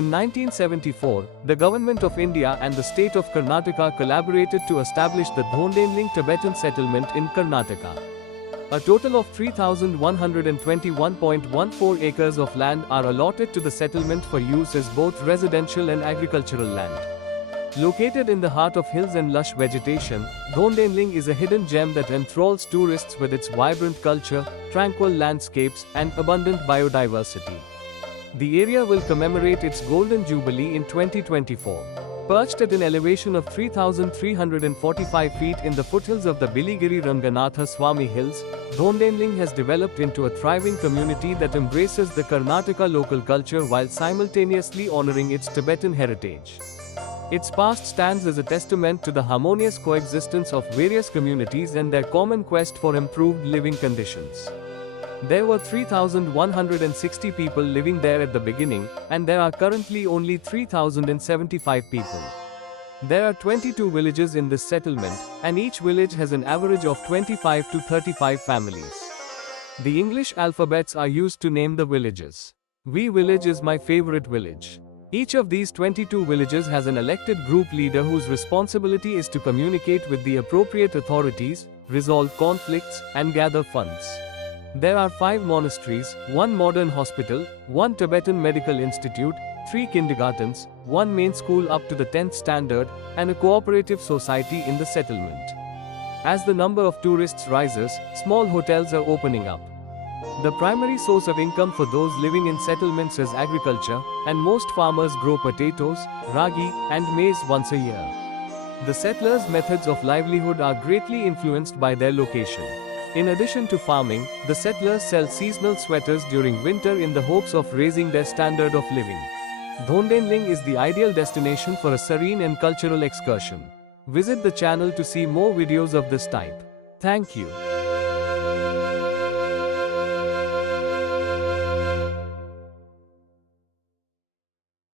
In 1974, the Government of India and the State of Karnataka collaborated to establish the Dhondenling Tibetan Settlement in Karnataka. A total of 3,121.14 acres of land are allotted to the settlement for use as both residential and agricultural land. Located in the heart of hills and lush vegetation, Dhondenling is a hidden gem that enthralls tourists with its vibrant culture, tranquil landscapes, and abundant biodiversity. The area will commemorate its Golden Jubilee in 2024. Perched at an elevation of 3,345 feet in the foothills of the Biligiri Ranganatha Swami Hills, Dhondenling has developed into a thriving community that embraces the Karnataka local culture while simultaneously honoring its Tibetan heritage. Its past stands as a testament to the harmonious coexistence of various communities and their common quest for improved living conditions. There were 3,160 people living there at the beginning, and there are currently only 3,075 people. There are 22 villages in this settlement, and each village has an average of 25 to 35 families. The English alphabets are used to name the villages. V village is my favorite village. Each of these 22 villages has an elected group leader whose responsibility is to communicate with the appropriate authorities, resolve conflicts, and gather funds. There are 5 monasteries, 1 modern hospital, 1 Tibetan medical institute, 3 kindergartens, 1 main school up to the 10th standard, and a cooperative society in the settlement. As the number of tourists rises, small hotels are opening up. The primary source of income for those living in settlements is agriculture, and most farmers grow potatoes, ragi, and maize once a year. The settlers' methods of livelihood are greatly influenced by their location. In addition to farming, the settlers sell seasonal sweaters during winter in the hopes of raising their standard of living. Dhondenling is the ideal destination for a serene and cultural excursion. Visit the channel to see more videos of this type. Thank you.